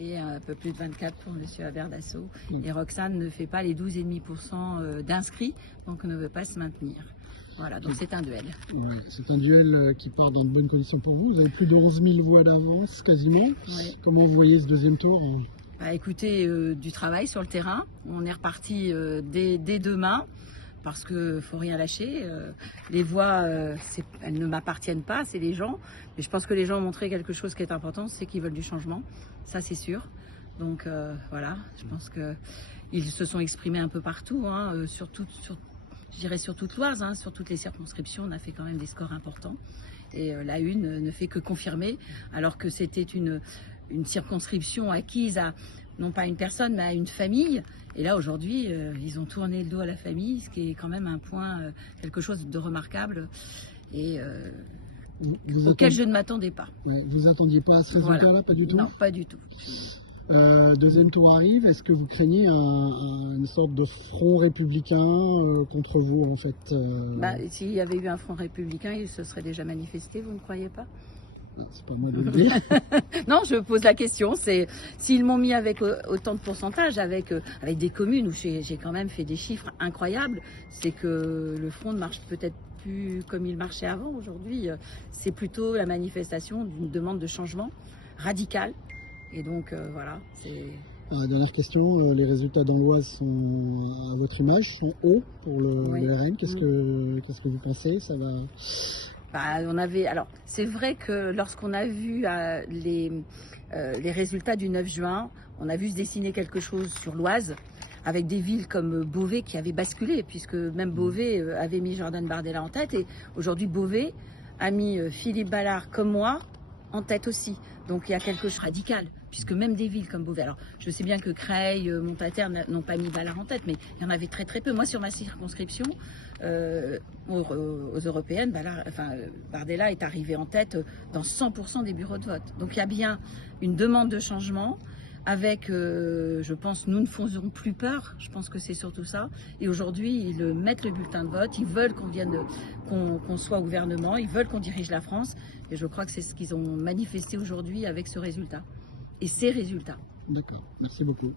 et un peu plus de 24 pour M. Aberdasso. Et Roxane ne fait pas les 12,5% d'inscrits, donc ne veut pas se maintenir. Voilà, donc c'est un duel. Ouais, c'est un duel qui part dans de bonnes conditions pour vous. Vous avez plus de 11 000 voix d'avance quasiment. Ouais. Comment vous voyez ce deuxième tour? Bah, écoutez, du travail sur le terrain. On est reparti dès demain parce qu'il ne faut rien lâcher. Les voix, elles ne m'appartiennent pas, c'est les gens. Mais je pense que les gens ont montré quelque chose qui est important, c'est qu'ils veulent du changement. Ça, c'est sûr. Donc voilà, je pense qu'ils se sont exprimés un peu partout, hein, je dirais sur toute l'Oise, hein, sur toutes les circonscriptions. On a fait quand même des scores importants. Et la une ne fait que confirmer, alors que c'était une circonscription acquise à, non pas à une personne, mais à une famille. Et là, aujourd'hui, ils ont tourné le dos à la famille, ce qui est quand même un point, quelque chose de remarquable et auquel je ne m'attendais pas. Ouais, vous attendiez pas à ce résultat-là, voilà. Pas du tout? Non, pas du tout. Deuxième tour arrive, est-ce que vous craignez une sorte de front républicain contre vous, en fait Bah, s'il y avait eu un front républicain, il se serait déjà manifesté, vous ne croyez pas? C'est pas moi de le dire. Non, je pose la question, c'est s'ils m'ont mis avec autant de pourcentage, avec des communes où j'ai quand même fait des chiffres incroyables, c'est que le front ne marche peut-être plus comme il marchait avant. Aujourd'hui, c'est plutôt la manifestation d'une demande de changement radical. Et donc voilà, c'est... Dernière question, les résultats dans l'Oise sont à votre image, sont hauts pour le RN. Qu'est-ce que vous pensez? Ça va... Bah, alors, c'est vrai que lorsqu'on a vu les résultats du 9 juin, on a vu se dessiner quelque chose sur l'Oise, avec des villes comme Beauvais qui avaient basculé, puisque même Beauvais avait mis Jordan Bardella en tête, et aujourd'hui Beauvais a mis Philippe Ballard comme moi en tête aussi. Donc il y a quelque chose de radical, puisque même des villes comme Beauvais, alors je sais bien que Creil, Montataire n'ont pas mis Ballard en tête, mais il y en avait très très peu. Moi sur ma circonscription, aux européennes, Bardella est arrivé en tête dans 100% des bureaux de vote. Donc il y a bien une demande de changement avec, je pense, nous ne faisons plus peur, je pense que c'est surtout ça. Et aujourd'hui, ils mettent le bulletin de vote, ils veulent qu'on soit au gouvernement, ils veulent qu'on dirige la France. Et je crois que c'est ce qu'ils ont manifesté aujourd'hui avec ce résultat. Et ces résultats. D'accord, merci beaucoup.